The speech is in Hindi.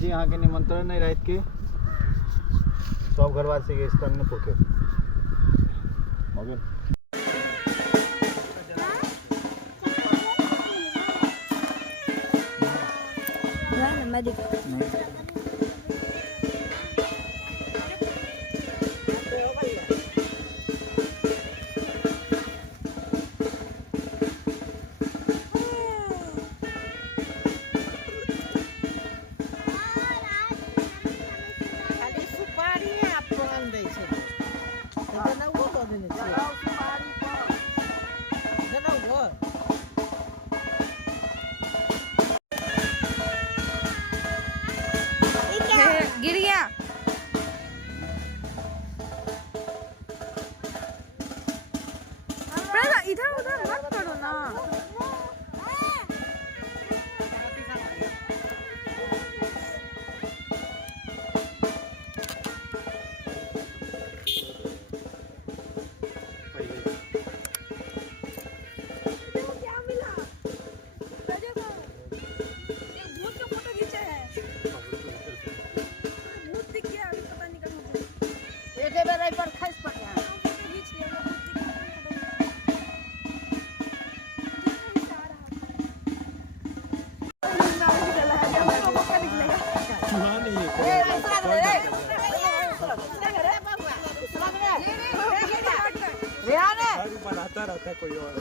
जी यहाँ के निमंत्रण नहीं रहत के सब घरवासी के स्थान में पुरखे हो गए। गिर गया। इधर उधर मत करो ना। बनाता रहता कोई और।